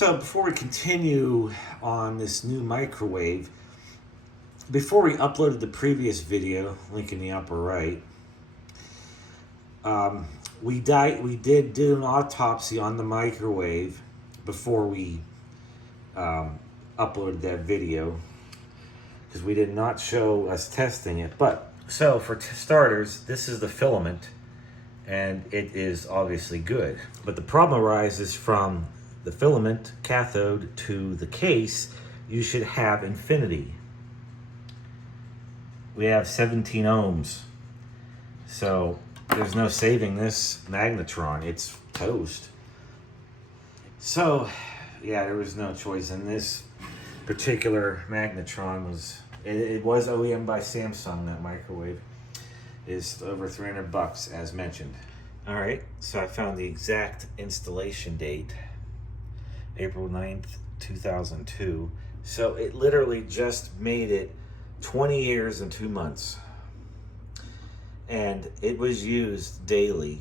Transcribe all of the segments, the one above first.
So before we continue on this new microwave, before we uploaded the previous video, link in the upper right, we did do an autopsy on the microwave before we uploaded that video, because we did not show us testing it. But so for starters, this is the filament, and it is obviously good. But the problem arises from the filament cathode to the case. You should have infinity. We have 17 ohms. So there's no saving this magnetron. It's toast. So yeah, there was no choice. And this particular magnetron was, it was OEM by Samsung. That microwave is over $300 as mentioned. All right, so I found the exact installation date, April 9th, 2002. So it literally just made it 20 years and 2 months. And it was used daily,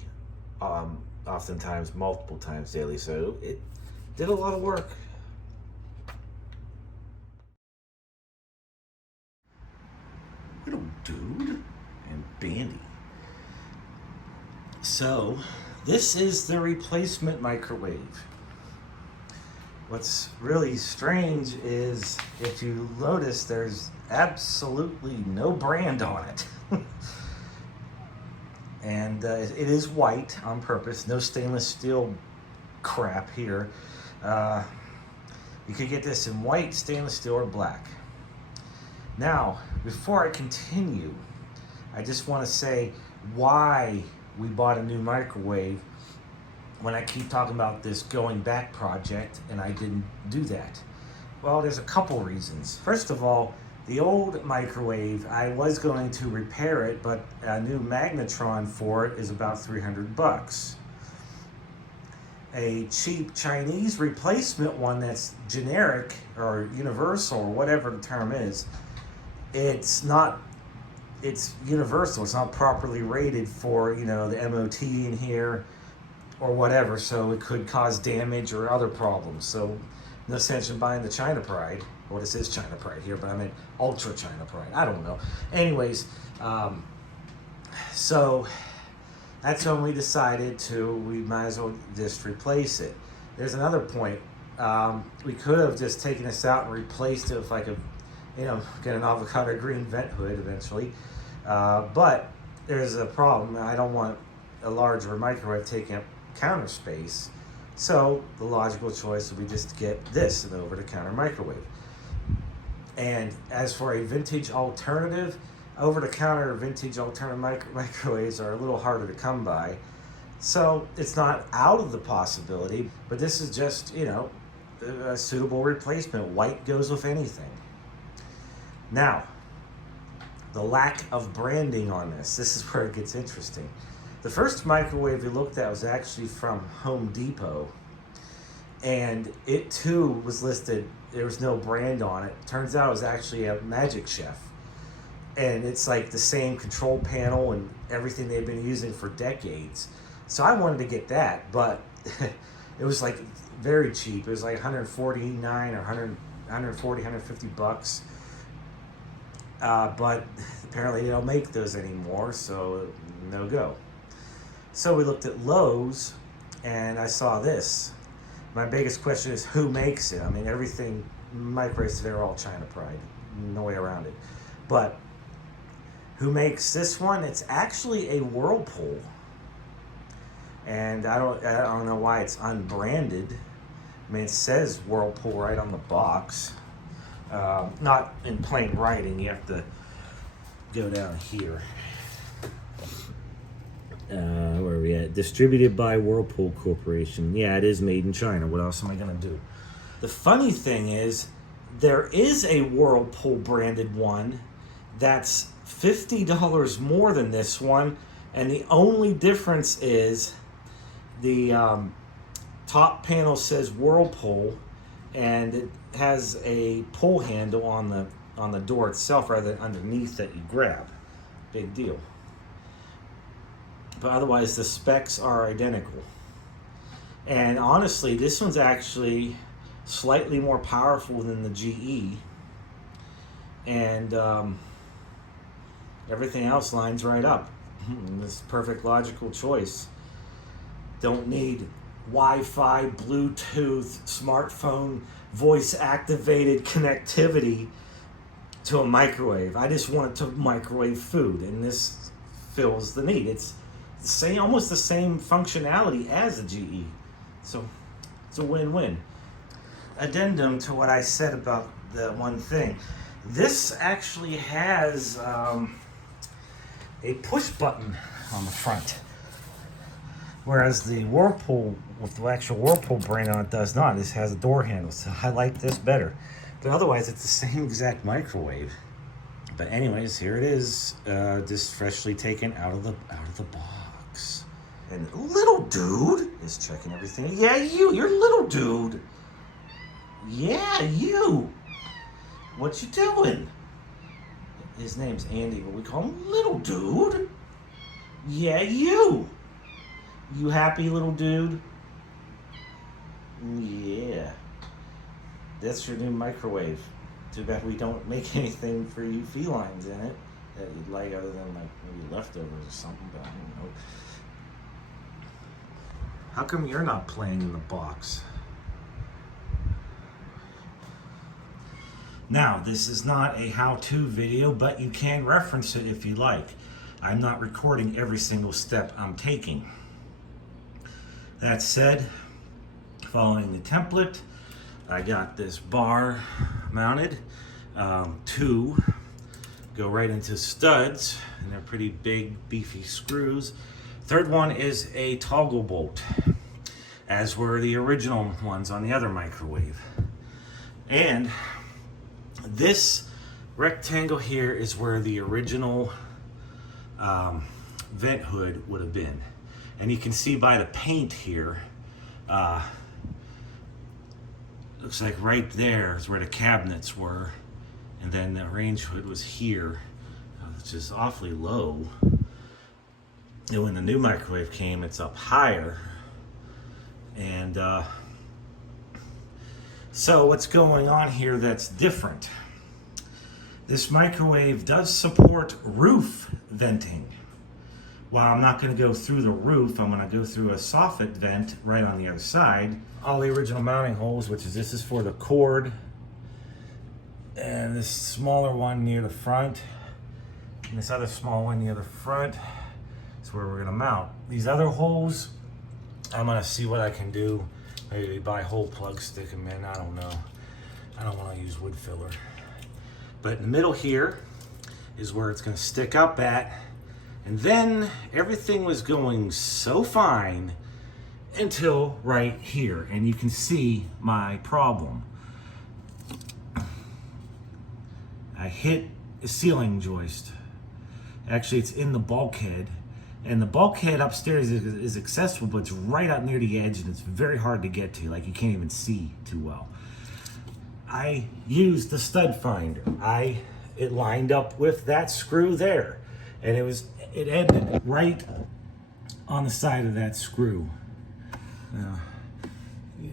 oftentimes multiple times daily. So it did a lot of work. Little dude and Bandy. So this is the replacement microwave. What's really strange is, if you notice, there's absolutely no brand on it. And it is white on purpose, no stainless steel crap here. You could get this in white, stainless steel, or black. Now, before I continue, I just want to say why we bought a new microwave when I keep talking about this going back project and I didn't do that. Well, there's a couple reasons. First of all, the old microwave, I was going to repair it, but a new magnetron for it is about $300. A cheap Chinese replacement one that's generic or universal or whatever the term is, it's universal. It's not properly rated for, the MOT in here or whatever, so it could cause damage or other problems. So no sense in buying the China Pride. Well, this is China Pride here, but I meant Ultra China Pride. I don't know. Anyways, so that's when we decided we might as well just replace it. There's another point. We could have just taken this out and replaced it with like get an avocado green vent hood eventually. But there's a problem. I don't want a larger microwave taking up counter space. So the logical choice would be just to get this, an over-the-counter microwave. And as for a vintage alternative, over-the-counter vintage alternative microwaves are a little harder to come by. So it's not out of the possibility, but this is just, a suitable replacement. White goes with anything. Now, the lack of branding on this. This is where it gets interesting. The first microwave we looked at was actually from Home Depot, and it too was listed, there was no brand on it. Turns out it was actually a Magic Chef, and it's like the same control panel and everything they've been using for decades. So I wanted to get that, but it was like very cheap. It was like $149 or $150. But apparently they don't make those anymore, so no go. So we looked at Lowe's, and I saw this. My biggest question is, who makes it? I mean, everything, microwaves today are all China Pride. No way around it. But who makes this one? It's actually a Whirlpool. And I don't know why it's unbranded. I mean, it says Whirlpool right on the box. Not in plain writing. You have to go down here. Where are we at? Distributed by Whirlpool Corporation. Yeah, it is made in China. What else am I going to do? The funny thing is, there is a Whirlpool branded one that's $50 more than this one, and the only difference is the top panel says Whirlpool, and it has a pull handle on the door itself rather than underneath that you grab. Big deal. But otherwise the specs are identical. And honestly, this one's actually slightly more powerful than the GE, and everything else lines right up. This perfect logical choice. Don't need Wi-Fi, Bluetooth, smartphone, voice-activated connectivity to a microwave. I just want it to microwave food, and this fills the need. It's the same, almost the same functionality as a GE, so it's a win-win. Addendum to what I said about the one thing. This actually has a push button on the front, whereas the Whirlpool with the actual Whirlpool brand on it does not. This has a door handle, so I like this better. But otherwise, it's the same exact microwave. But anyways, here it is, just freshly taken out of the box. And little dude is checking everything. Yeah, you're little dude. Yeah, you. What you doing? His name's Andy, but we call him little dude. Yeah, you. You happy, little dude? Yeah. That's your new microwave. Too bad we don't make anything for you felines in it that you'd like, other than like maybe leftovers or something, but I don't know. How come you're not playing in the box? Now, this is not a how-to video, but you can reference it if you like. I'm not recording every single step I'm taking. That said, following the template, I got this bar mounted. Two go right into studs, and they're pretty big, beefy screws. Third one is a toggle bolt, as were the original ones on the other microwave. And this rectangle here is where the original vent hood would have been. And you can see by the paint here, looks like right there is where the cabinets were, and then the range hood was here, which is awfully low. And when the new microwave came, it's up higher. And so what's going on here that's different? This microwave does support roof venting. While I'm not going to go through the roof, I'm going to go through a soffit vent right on the other side. All the original mounting holes, which is this is for the cord, and this smaller one near the front, and this other small one near the front is where we're going to mount. These other holes, I'm going to see what I can do. Maybe buy hole plugs, stick them in, I don't know. I don't want to use wood filler. But in the middle here is where it's going to stick up at. And then everything was going so fine until right here. And you can see my problem. I hit a ceiling joist. Actually, it's in the bulkhead. And the bulkhead upstairs is accessible, but it's right up near the edge, and it's very hard to get to. Like, you can't even see too well. I used the stud finder. It lined up with that screw there. And it ended right on the side of that screw.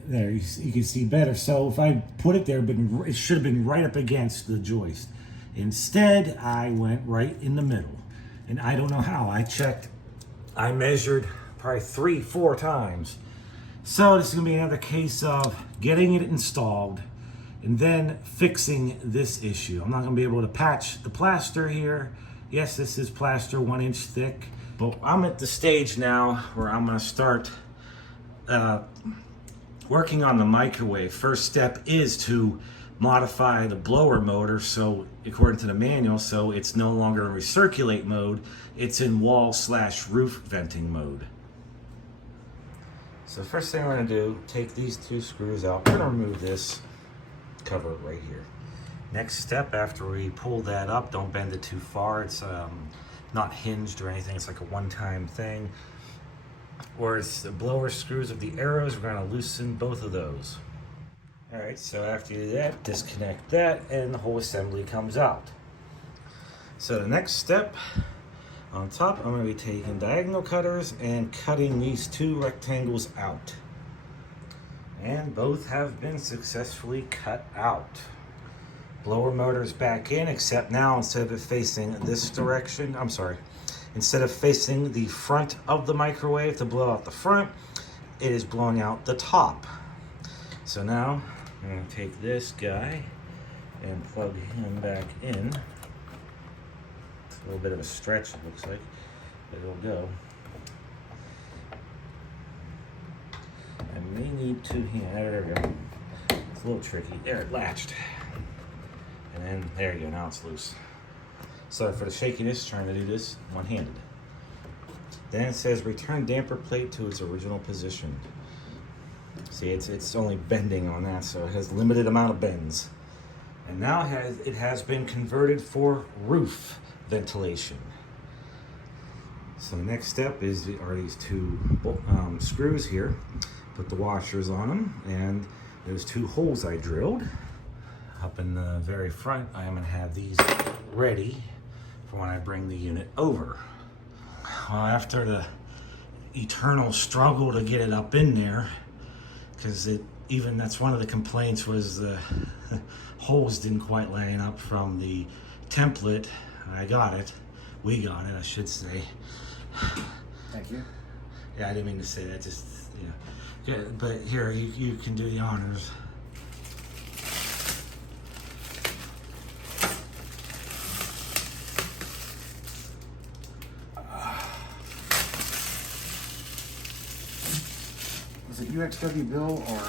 There, you can see better. So if I put it there, it should have been right up against the joist. Instead, I went right in the middle. And I don't know how. I measured probably 3-4 times. So this is gonna be another case of getting it installed and then fixing this issue. I'm not gonna be able to patch the plaster here. Yes, this is plaster 1 inch thick, but I'm at the stage now where I'm gonna start working on the microwave. First step is to modify the blower motor, so according to the manual, so it's no longer in recirculate mode, it's in wall/roof venting mode. So the first thing we're gonna do, take these 2 screws out. We're gonna remove this cover right here. Next step, after we pull that up, don't bend it too far. It's not hinged or anything. It's like a one-time thing. Whereas the blower screws of the arrows, we're gonna loosen both of those. All right, so after you do that, disconnect that and the whole assembly comes out. So the next step, on top, I'm gonna be taking diagonal cutters and cutting these 2 rectangles out. And both have been successfully cut out. Blower motor's back in, except now instead of it facing this direction, instead of facing the front of the microwave to blow out the front, it is blowing out the top. So now I'm going to take this guy and plug him back in. It's a little bit of a stretch, it looks like, but it'll go. I may need two hands. There we go. It's a little tricky. There, it latched. And then, there you go, now it's loose. Sorry for the shakiness, trying to do this one-handed. Then it says return damper plate to its original position. See, it's only bending on that, so it has limited amount of bends. And now it has been converted for roof ventilation. So the next step are these two screws here. Put the washers on them, and those two holes I drilled. Up in the very front, I am going to have these ready for when I bring the unit over. Well, after the eternal struggle to get it up in there, because that's one of the complaints, was the holes didn't quite line up from the template. I got it. We got it, I should say. Thank you. Yeah, I didn't mean to say that, just, yeah, but here, you can do the honors. Was it UXW Bill or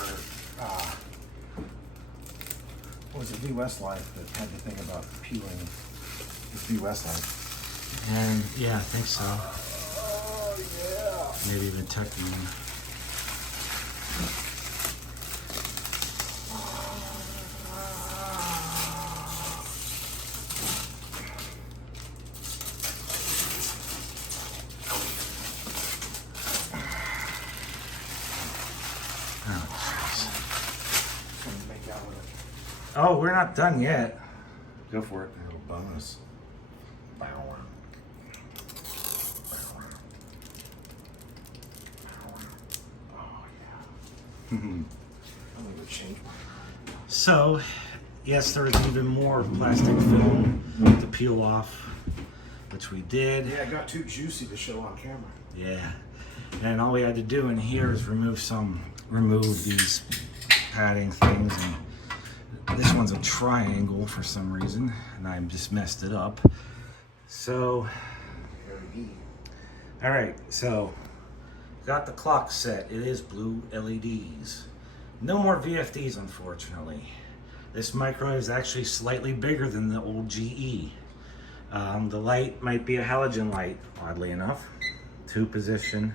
was it V Westlife that had the thing about peeling this V Westlife? And yeah, I think so. Oh yeah. Maybe even tucking in. Oh, we're not done yet. Go for it. A little bonus. So, yes, there is even more plastic film to peel off, which we did. Yeah, it got too juicy to show on camera. Yeah, and all we had to do in here is remove these padding things, and this one's a triangle for some reason, and I just messed it up. So, all right, so got the clock set. It is blue LEDs. No more VFDs, unfortunately. This microwave is actually slightly bigger than the old GE. The light might be a halogen light, oddly enough. 2-position.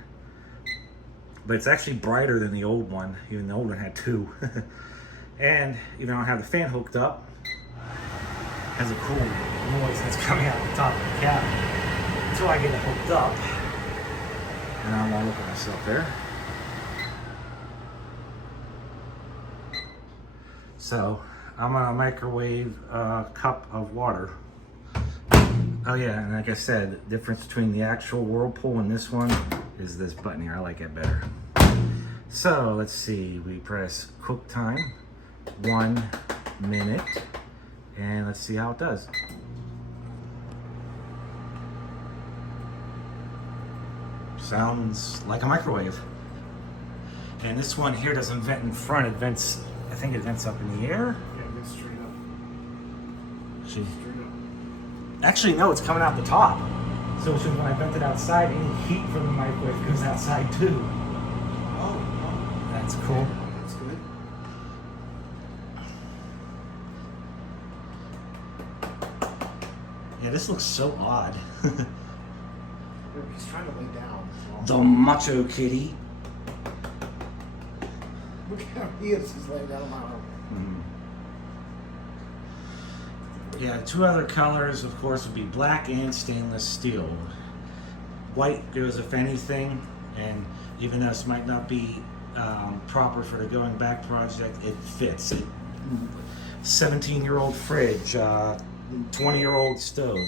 But it's actually brighter than the old one, even the old one had 2. And even though I have the fan hooked up, it has a cool noise that's coming out the top of the cabinet until I get it hooked up. And I'm all looking at myself there. So I'm gonna microwave a cup of water. Oh yeah, and like I said, the difference between the actual Whirlpool and this one is this button here. I like it better. So let's see, we press cook time, 1 minute, and let's see how it does. Sounds like a microwave. And this one here doesn't vent in front, it vents, I think it vents up in the air. Yeah, it goes straight up. Straight up. Actually, no, it's coming out the top. So when I vent it outside, any heat from the microwave goes outside too. Oh, that's cool. That's good. Yeah, this looks so odd. He's trying to lay down. The Macho Kitty. Look how he is. He's laying down on my arm. Yeah, 2 other colors, of course, would be black and stainless steel. White goes if anything, and even though this might not be proper for the going back project, it fits. 17-year-old fridge, 20-year-old stove.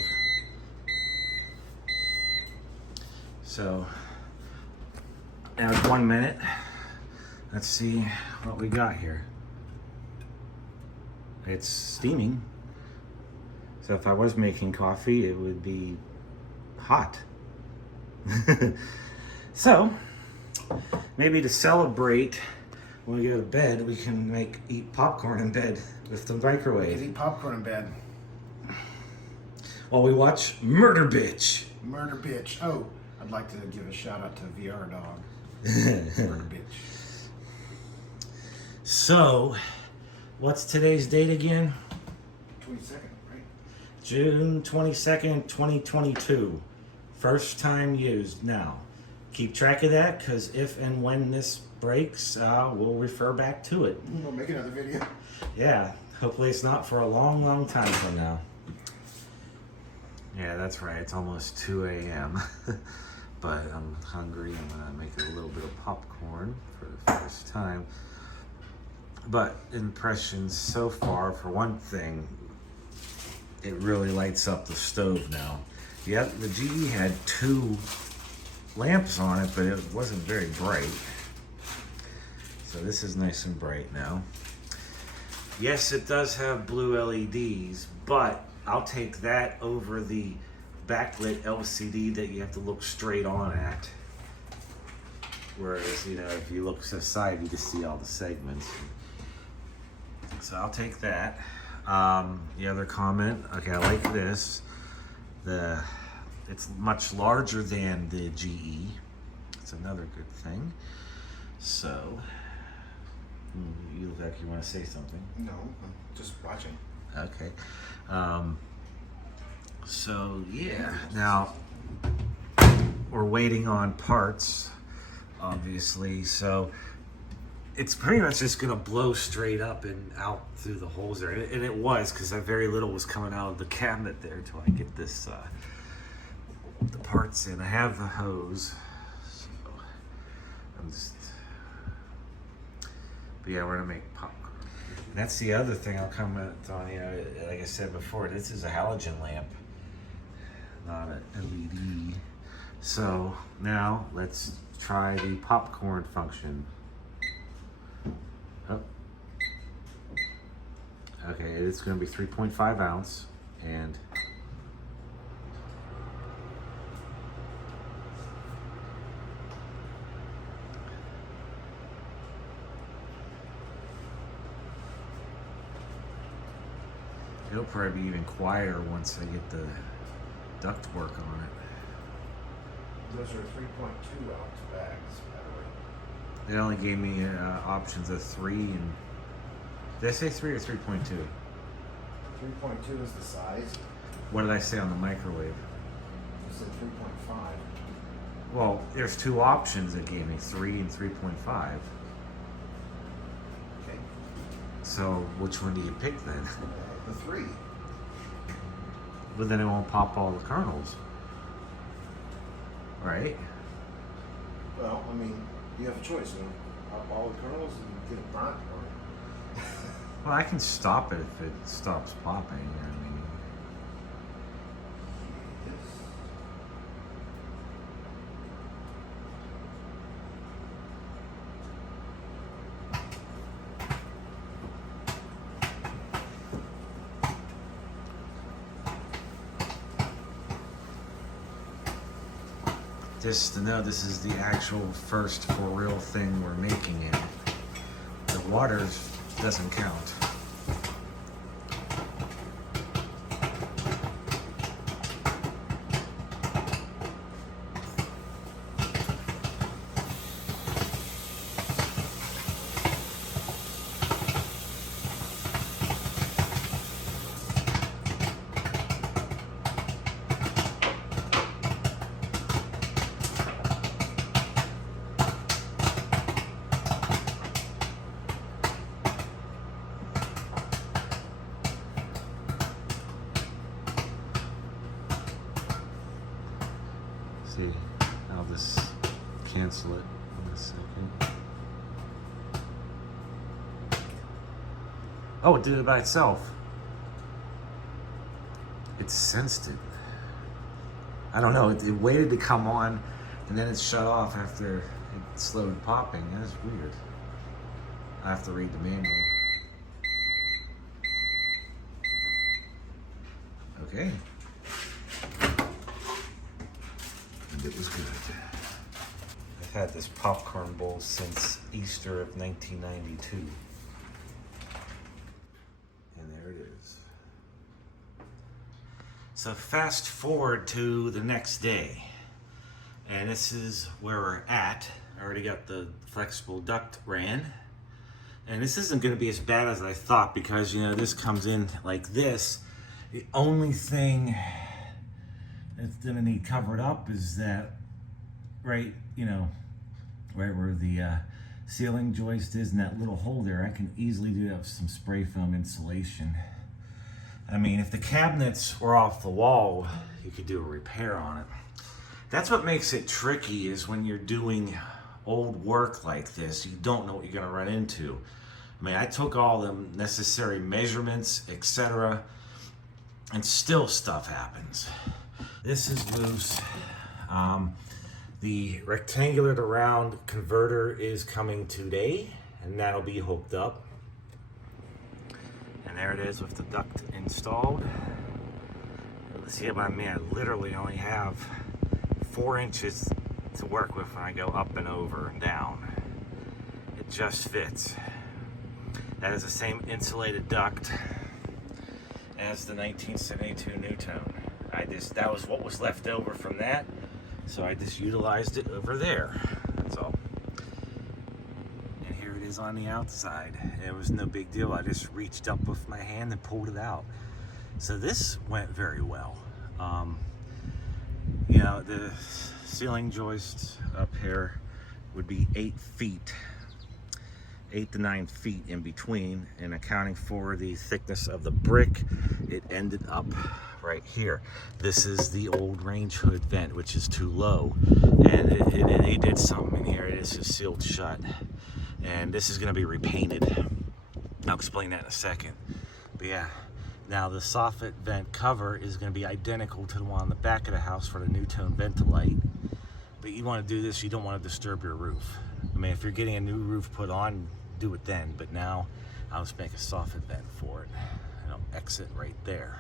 So, now it's 1 minute. Let's see what we got here. It's steaming. So if I was making coffee, it would be hot. So maybe to celebrate when we go to bed, we can eat popcorn in bed with the You microwave. can eat popcorn in bed. While we watch Murder Bitch. Murder Bitch. Oh, I'd like to give a shout out to VR Dog. Murder Bitch. So, what's today's date again? 22nd, right? June 22nd, 2022. First time used. Now, keep track of that, because if and when this breaks, we'll refer back to it. We'll make another video. Yeah, hopefully it's not for a long, long time from now. Yeah, that's right. It's almost 2 a.m. But I'm hungry. I'm going to make a little bit of popcorn for the first time. But impressions so far, for one thing, it really lights up the stove now. Yeah, the GE had 2 lamps on it, but it wasn't very bright. So this is nice and bright now. Yes, it does have blue LEDs, but I'll take that over the backlit LCD that you have to look straight on at. Whereas, you know, if you look to the side, you just see all the segments. So I'll take that. The other comment, okay, I like this. It's much larger than the GE. It's another good thing. So, you look like you want to say something. No, I'm just watching. Okay. So yeah, now we're waiting on parts, obviously. So it's pretty much just gonna blow straight up and out through the holes there, and it was, because very little was coming out of the cabinet there till I get this the parts in. I have the hose, so I'm just. But yeah, we're gonna make popcorn. And that's the other thing I'll comment on. You know, like I said before, this is a halogen lamp, not an LED. So now let's try the popcorn function. Oh. Okay, it's going to be 3.5 ounce, and it'll probably be even quieter once I get the duct work on it. Those are 3.2 ounce bags, by the way. It only gave me options of 3 and... Did I say 3 or 3.2? 3.2 is the size. What did I say on the microwave? You said 3.5. Well, there's 2 options it gave me, 3 and 3.5. Okay. So which one do you pick then? The 3. But then it won't pop all the kernels. Right? Well, I mean, you have a choice. You know, pop all the kernels and get it burnt, or... Well, I can stop it if it stops popping. I mean, Yes. just to know this is the actual first for real thing we're making it. The water doesn't count. See, I'll just cancel it in a second. Oh, it did it by itself. It sensed it. I don't know, it waited to come on and then it shut off after it slowed popping. That's weird. I have to read the manual. Okay. And it was good. I've had this popcorn bowl since Easter of 1992. And there it is. So fast forward to the next day. And this is where we're at. I already got the flexible duct ran. And this isn't going to be as bad as I thought because, you know, this comes in like this. The only thing that's going to need covered up is that right where the ceiling joist is in that little hole there. I can easily do that with some spray foam insulation. I mean, if the cabinets were off the wall, you could do a repair on it. That's what makes it tricky, is when you're doing old work like this, you don't know what you're going to run into. I mean, I took all the necessary measurements, etc., and still stuff happens. This is loose. The rectangular to round converter is coming today, and that'll be hooked up. And there it is with the duct installed. See what I mean? I literally only have 4 inches to work with when I go up and over and down. It just fits. That is the same insulated duct as the 1972 Newtone. That was what was left over from that, so I just utilized it over there. That's all. And here it is on the outside. It was no big deal. I just reached up with my hand and pulled it out. So this went very well. You know, the ceiling joist up here would be 8 to 9 feet in between, and accounting for the thickness of the brick, it ended up right here. This is the old range hood vent, which is too low, and they did something in here. It is just sealed shut, and this is going to be repainted. I'll explain that in a second. But yeah, now the soffit vent cover is going to be identical to the one on the back of the house for the Newtone Ventilite. But you want to do this, you don't want to disturb your roof. I mean, if you're getting a new roof put on, do it then. But now I'll just make a soffit vent for it, and I'll exit right there.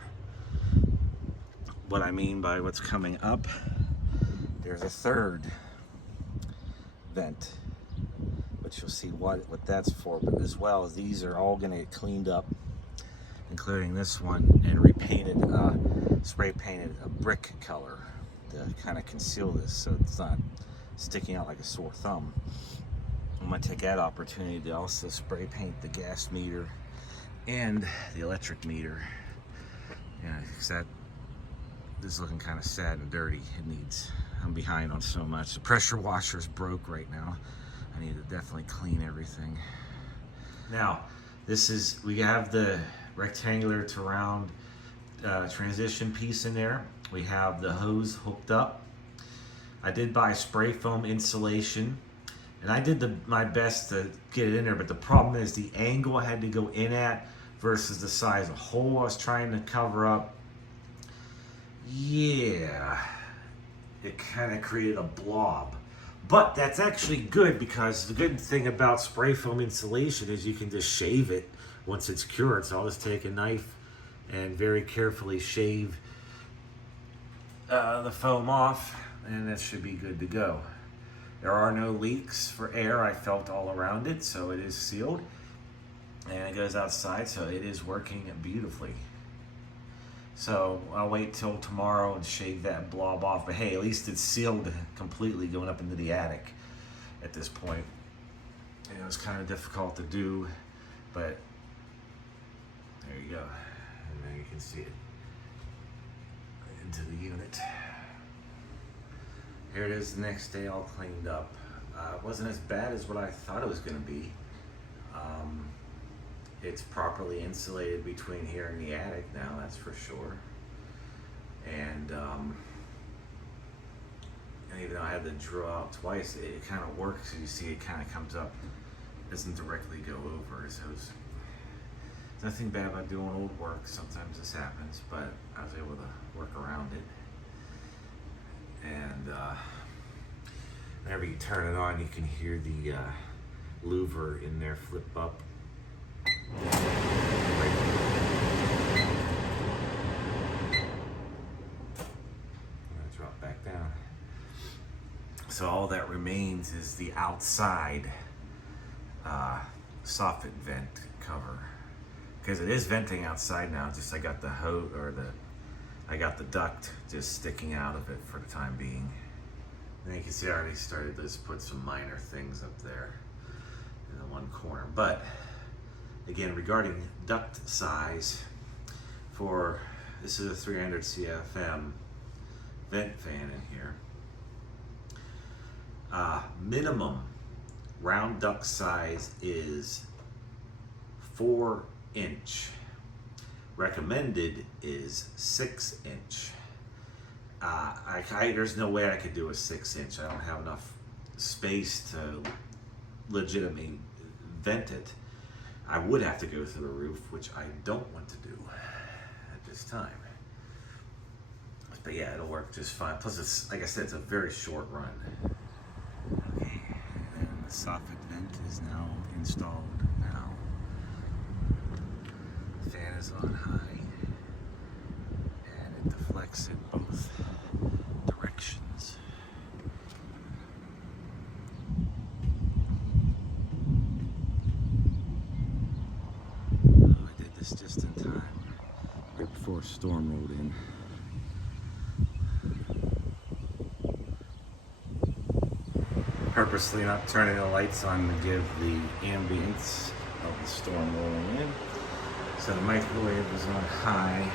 What I mean by what's coming up, there's a third vent, which you'll see what that's for. But as well, these are all going to get cleaned up, including this one, and repainted, spray painted a brick color to kind of conceal this so it's not sticking out like a sore thumb. I'm going to take that opportunity to also spray paint the gas meter and the electric meter. Yeah, because that is looking kind of sad and dirty. I'm behind on so much. The pressure washer's broke right now. I need to definitely clean everything. Now, we have the rectangular to round transition piece in there. We have the hose hooked up. I did buy spray foam insulation, and I did my best to get it in there, but the problem is the angle I had to go in at versus the size of hole I was trying to cover up. Yeah, it kind of created a blob. But that's actually good, because the good thing about spray foam insulation is you can just shave it once it's cured. So I'll just take a knife and very carefully shave the foam off, and that should be good to go. There are no leaks for air. I felt all around it, so it is sealed, and it goes outside, so it is working beautifully. So I'll wait till tomorrow and shave that blob off. But hey, at least it's sealed completely going up into the attic at this point. And it was kind of difficult to do, but there you go. And there you can see it into the unit. Here it is the next day, all cleaned up. It wasn't as bad as what I thought it was going to be. It's properly insulated between here and the attic now, that's for sure. And even though I had to drill out twice, it kind of works. You see it kind of comes up, doesn't directly go over. So there's nothing bad about doing old work. Sometimes this happens, but I was able to work around it. And whenever you turn it on, you can hear the louver in there, flip up. Drop back down. So all that remains is the outside soffit vent cover, because it is venting outside now. Just I got the hose, or I got the duct just sticking out of it for the time being. And you can see I already started to just put some minor things up there in the one corner. But again, regarding duct size, for this is a 300 CFM vent fan in here. Minimum round duct size is 4-inch. Recommended is 6-inch. There's no way I could do a 6-inch. I don't have enough space to legitimately vent it. I would have to go through the roof, which I don't want to do at this time. But yeah, it'll work just fine. Plus, it's, like I said, it's a very short run. Okay, and the soffit vent is now installed now. The fan is on high, and it deflects in both directions. Oh, I did this just in time, right before a storm rolled in. Purposely not turning the lights on to give the ambience of the storm rolling in. So the microwave is on high.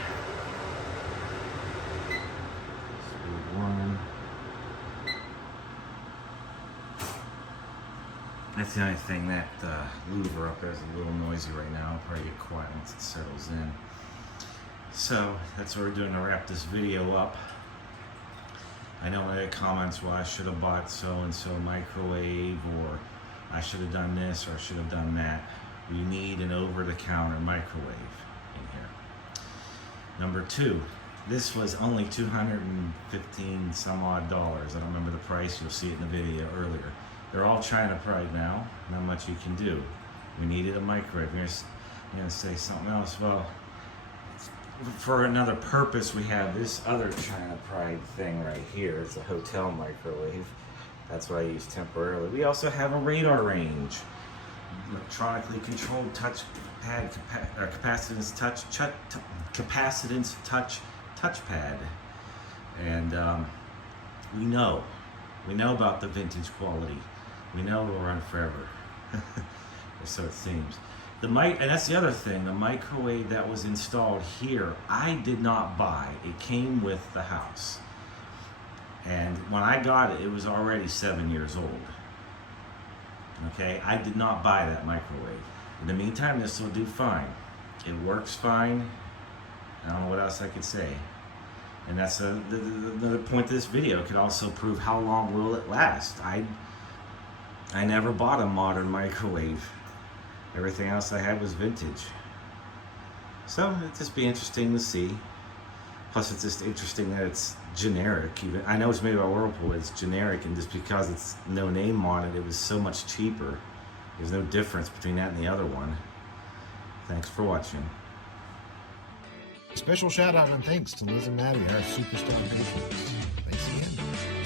Speed 1. That's the only thing, that louver up there is a little noisy right now. I'll probably get quiet once it settles in. So that's what we're doing to wrap this video up. I know one of the comments, well, I should have bought so-and-so microwave, or I should have done this, or I should have done that. You need an over-the-counter microwave in here. Number 2, this was only $215 some odd dollars. I don't remember the price. You'll see it in the video earlier. They're all China pride now. Not much you can do. We needed a microwave. You're gonna say something else. Well, for another purpose, we have this other China pride thing right here. It's a hotel microwave. That's what I use temporarily. We also have a radar range, electronically controlled touchpad, capacitance touch touchpad, and we know about the vintage quality. We know it'll run forever, or so it seems. And that's the other thing, the microwave that was installed here, I did not buy. It came with the house. And when I got it, it was already 7 years old. Okay, I did not buy that microwave. In the meantime, this will do fine. It works fine. I don't know what else I could say. And that's another point of this video. It could also prove how long will it last. I never bought a modern microwave. Everything else I had was vintage. So it'd just be interesting to see. Plus it's just interesting that it's generic. Even I know it's made by Whirlpool, it's generic, and just because it's no name on it, it was so much cheaper. There's no difference between that and the other one. Thanks for watching. Special shout out and thanks to Liz and Maddie, our superstar patrons. Thanks again.